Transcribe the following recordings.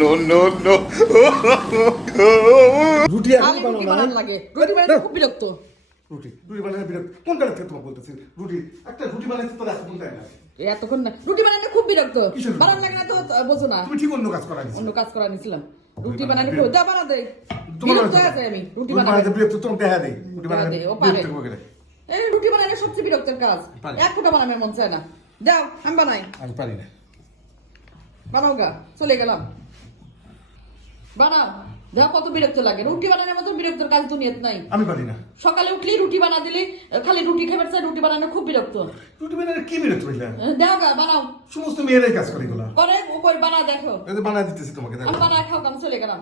No, no, no. রুটি আর রুটি বানানো লাগে। রুটি বানাতে খুব বিরক্ত। রুটি বানানো বিরক্ত। কোন কারণে থেকে তোমাকে বলতেছি রুটি একটা রুটি বানাইতে তোর এতক্ষণ টাইম লাগে। এতক্ষণ না রুটি বানাতে খুব বিরক্ত। কিসের? বানান লাগে না তো বোঝো না। তুমি ঠিক অন্য কাজ করা অন্য কাজ করা নিছিলাম। রুটি বানাতে খুব দা বানা দে। তোমার বিরক্ত হয়ে যাই আমি রুটি বানাতে। বিরক্ত তোমাকে দেখা দেই। রুটি বানাতে ও পারে। বিরক্ত করে। এই রুটি বানানো সবচেয়ে বিরক্তের কাজ। পারে। এক ফোঁটা বানানোর মন চায় না। দাও আমি বানাই। আমি পারি না। বানাও গা চলে গেলাম। বানাও দেখো কত বিরক্ত লাগে রুটি বানানোর মতো বিরক্তের কাজ দুনিয়াতে নাই। আমি পারি না। সকালে উঠলেই রুটি বানা দিলে খালি রুটি খাবার চাই রুটি বানানো খুব বিরক্ত। রুটি বানানো কি বিরক্ত হইলা? দাও গা বানাও। সমস্ত মেয়েরাই কাজ করে এগুলা। করে ও করে বানা দেখো। এই যে বানায় দিতেছি তোমাকে দেখো। আমি বানায় খাও আমি চলে গেলাম।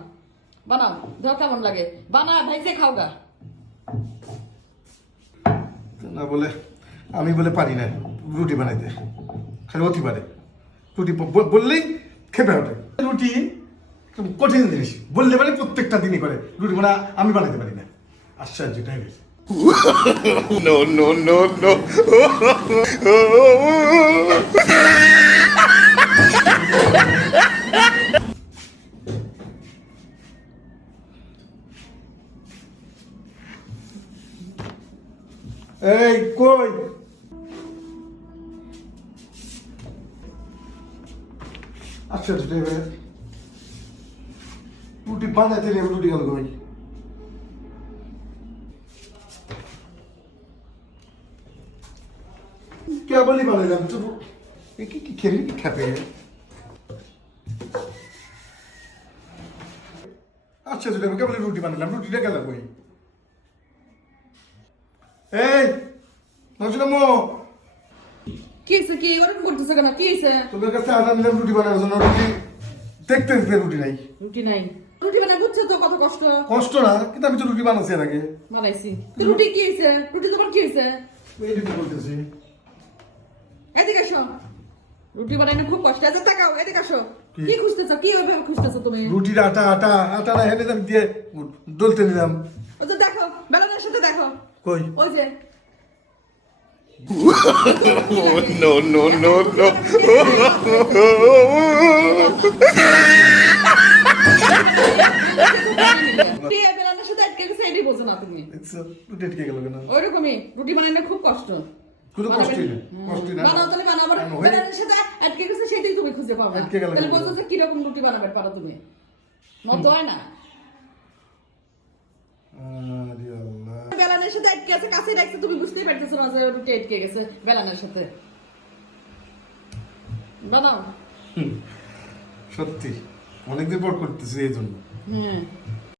বানাও দেখো কেমন লাগে বানা ভাইজে খাও গা। না বলে আমি বলে পারি না রুটি বানাইতে খালি অতি পারে রুটি বললেই খেপে ওঠে রুটি কঠিন জিনিস বললে মানে প্রত্যেকটা দিনই করে রুটি মানে আমি বানাইতে পারি না আশ্চর্য টাইপের No, no, no, no. এই কই আশ্চর্য টাইপের রুটি বানাইতে গেলে রুটি গেল কই কেবলই বানাইলাম তো কি খেলি কি খেপে আচ্ছা যদি কেবল রুটি বানালাম রুটিটা গেল কই এই নজরুমো কি হইছে কি ওরকম করতেছ কেন কি হইছে? তোদের কাছে আটা নিলাম রুটি বানানোর জন্য রুটি দেখতে দেখতে রুটি নাই রুটি নাই রুটি বানাই বুঝছো তো কত কষ্ট কষ্ট না কিন্তু আমি তো রুটি বানাচ্ছি এর আগে বানাইছি তো রুটি কি হইছে রুটি তোমার কি হইছে? এই রুটি বলতেছি এদিকে আসো রুটি বানাইতে খুব কষ্ট আছে তাকাও এদিকে আসো কি খুঁজতেছো কি ভাবে খুঁজতেছো তুমি? রুটির আটা না হেঁটে আমি দিয়ে ডলতে নিলাম ও তো দেখো বেলানের সাথে দেখো কই ওই যে No, no, no, no. বেলানের সাথে আটকে গেছে এটাই বোঝো না তুমি দেখছো রুটি আটকে গেল কেন ওইরকমই রুটি বানাইতে খুব কষ্ট কোনো কষ্টই না কষ্টই না বানাও তাহলে বানাও বেলানের সাথে আটকে গেছে সেটাই তুমি খুঁজে পাবে আটকে গেল তাহলে কেন? বলছো যে কিরকম রুটি বানাবে পারো তুমি মত হয় না আরে আল্লাহ বেলানের সাথে আটকে আছে কাছে রাখছে তুমি বুঝতেই পারতেছো না যে রুটি আটকে গেছে বেলানের সাথে বানাও সত্যি অনেকদিন পর করতেছি এই জন্য হ্যাঁ